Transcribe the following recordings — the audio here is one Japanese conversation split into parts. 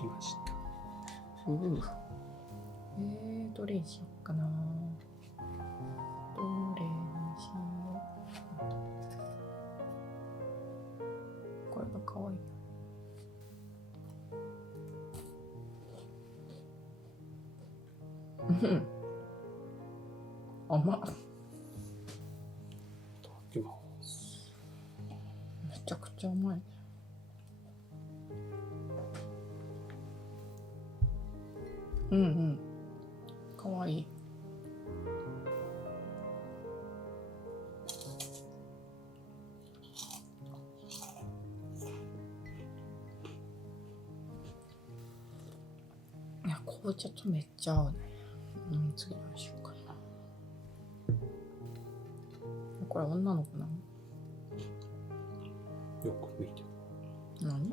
しました。どれにしよっかな。どれにしよう。これがかわいい。甘っ。いただきます。めちゃくちゃ甘いね。かわいい。いや、紅茶とめっちゃ合うね。次何しようかな。これ女の子なの？よく見て。何？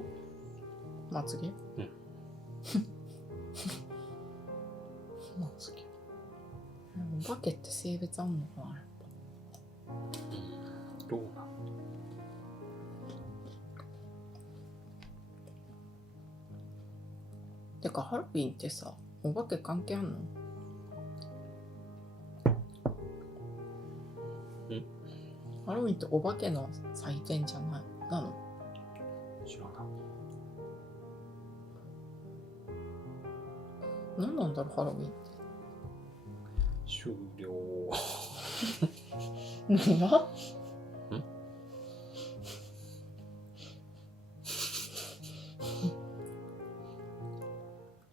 まつげ？まつげ。お化けって性別あんのかな、やっぱ。どうなの？てかハロウィンってさ、お化け関係あんの？ハロウィンってお化けの祭典じゃないなの？知らない。何なんだろう、ハロウィンって。終了。何が？